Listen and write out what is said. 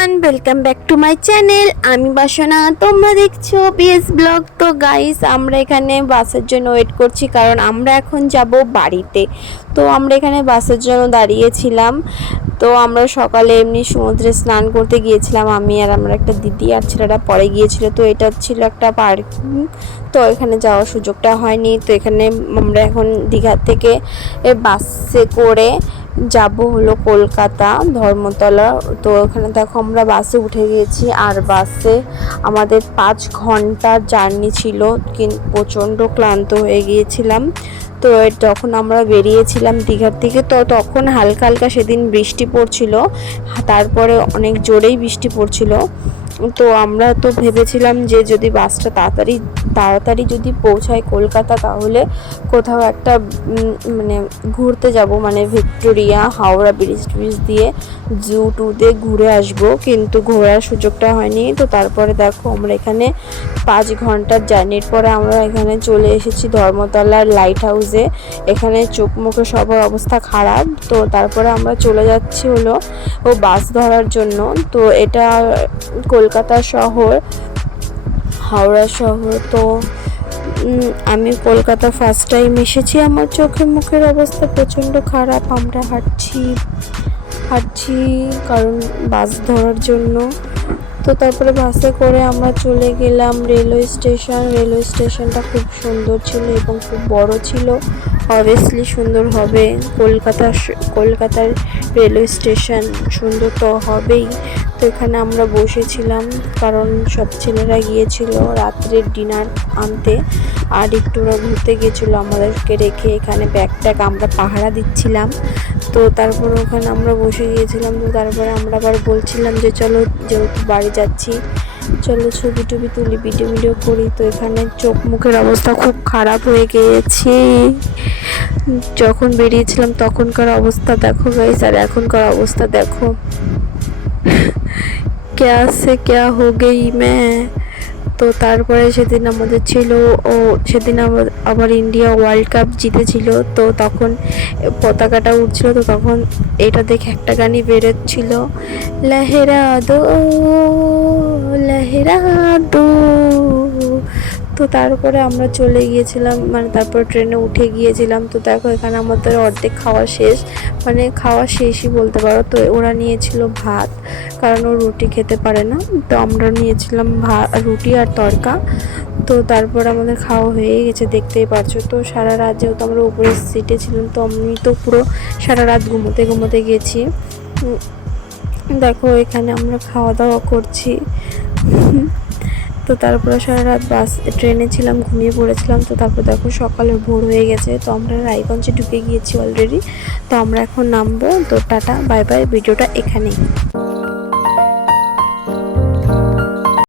Everyone, welcome back to my channel. আমি বাসনা, তোমরা দেখছো পিএস ব্লগ। তো গাইস, আমরা এখানে বাসের জন্য ওয়েট করছি, কারণ আমরা এখন যাব বাড়িতে। তো আমরা এখানে বাসের জন্য দাঁড়িয়েছিলাম। তো আমরা সকালে এমনি সমুদ্রে স্নান করতে গিয়েছিলাম, আমি আর আমার একটা দিদি, আর ছেলেরা পরে গিয়েছিল। তো এটা ছিল একটা পার্কিং, তো এখানে যাওয়ার সুযোগটা হয়নি। তো এখানে আমরা এখন দীঘা থেকে বাসে করে যাব হলো কলকাতা ধর্মতলা। তো ওখানে দেখো আমরা বাসে উঠে গিয়েছি, আর বাসে আমাদের 5 ঘন্টার জার্নি ছিল, কিন্তু প্রচণ্ড ক্লান্ত হয়ে গিয়েছিলাম। তো যখন আমরা বেরিয়েছিলাম দীঘার থেকে, তো তখন হালকা হালকা সেদিন বৃষ্টি পড়ছিল, তারপরে অনেক জোরেই বৃষ্টি পড়ছিল। তো আমরা তো ভেবেছিলাম যে যদি বাসটা তাড়াতাড়ি যদি পৌঁছায় কলকাতা, তাহলে কোথাও একটা মানে ঘুরতে যাব, মানে ভিক্টোরিয়া, হাওড়া ব্রিজ দিয়ে জু টুতে ঘুরে আসব, কিন্তু ঘোরার সুযোগটা হয়নি। তো তারপরে দেখো আমরা এখানে 5 ঘন্টার জার্নির পরে আমরা এখানে চলে এসেছি ধর্মতলার লাইট হাউসে। এখানে চোখ মুখে সবার অবস্থা খারাপ। তো তারপরে আমরা চলে যাচ্ছি হলো বাস ধরার জন্য। তো এটা কলকাতা শহর, হাওড়া শহর। তো আমি কলকাতা ফার্স্ট টাইম এসেছি, আমার চোখে মুখের অবস্থা প্রচণ্ড খারাপ। আমরা হাঁটছি কারণ বাস ধরার জন্য। তো তারপরে বাসে করে আমরা চলে গেলাম রেলওয়ে স্টেশনটা খুব সুন্দর ছিল এবং খুব বড় ছিল। অবভিয়াসলি সুন্দর হবে, কলকাতার রেলওয়ে স্টেশন সুন্দর তো হবেই। তো এখানে আমরা বসেছিলাম, কারণ সব ছেলেরা গিয়েছিল রাত্রের ডিনার আনতে, আর একটু ওরা ঘুরতে গিয়েছিলো আমাদেরকে রেখে। এখানে ব্যাগ আমরা পাহারা দিচ্ছিলাম। তো তারপর ওখানে আমরা বসে গিয়েছিলাম। তো তারপরে আমরা আবার বলছিলাম যে চলো, যেহেতু বাড়ি যাচ্ছি, চলো ছবি টবি তুলি, ভিডিও করি। তো এখানে চোখ মুখের অবস্থা খুব খারাপ হয়ে গিয়েছে। যখন বেরিয়েছিলাম তখনকার অবস্থা দেখো গাইস, আর এখনকার অবস্থা দেখো। ক্যা সে ক্যা হো গই মে। তো তারপরে সেদিন আমাদের ছিল, সেদিন আবার ইন্ডিয়া ওয়ার্ল্ড কাপ জিতেছিল। তো তখন পতাকাটা উঠছিল, তো তখন এটা দেখে একটা গানই বেরোচ্ছিল, লহেরা দো লহেরা দো। তো তারপরে আমরা চলে গিয়েছিলাম, মানে তারপর ট্রেনে উঠে গিয়েছিলাম। তো দেখো এখানে আমাদের অর্ধেক খাওয়া শেষ, মানে খাওয়া শেষই বলতে পারো। তো ওরা নিয়েছিল ভাত, কারণ ও রুটি খেতে পারে না। তো আমরা নিয়েছিলাম রুটি আর তড়কা। তো তারপর আমাদের খাওয়া হয়ে গেছে, দেখতেই পারছো। তো সারা রাত যেহেতু আমরা উপরের সিটে ছিলাম, তো আমি তো পুরো সারা রাত ঘুমোতে গেছি। দেখো এখানে আমরা খাওয়া দাওয়া করছি। তো তারপরে সারা রাত ট্রেনে ছিলাম, ঘুমিয়ে পড়েছিলাম। তো তারপর দেখো সকালে ভোর হয়ে গেছে। তো আমরা রায়গঞ্জে ঢুকে গিয়েছি অলরেডি। তো আমরা এখন নামবো। তো টাটা বাই বাই, ভিডিওটা এখানেই।